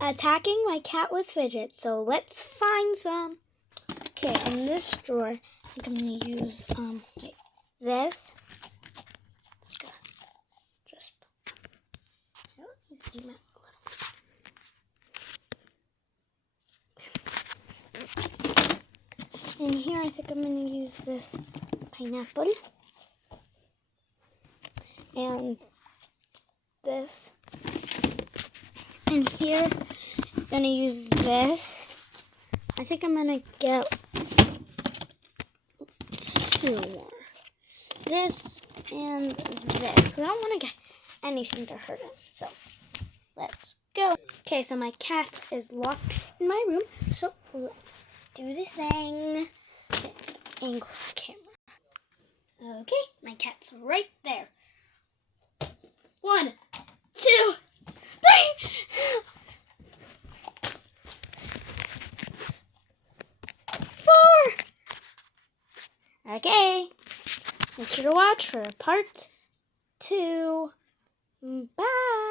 attacking my cat with fidgets, so let's find some. Okay, in this drawer, I think I'm gonna use this. Just let me zoom out a little. In here, I think I'm gonna use this pineapple and this. In here, I'm gonna use this. I think I'm gonna get 2 more. This and this. I don't want to get anything to hurt him. So let's go. Okay, so my cat is locked in my room. So let's do this thing. Okay, angle the camera. Okay, my cat's right there. 1, 2, 3. Okay, make sure to watch for part 2. Bye.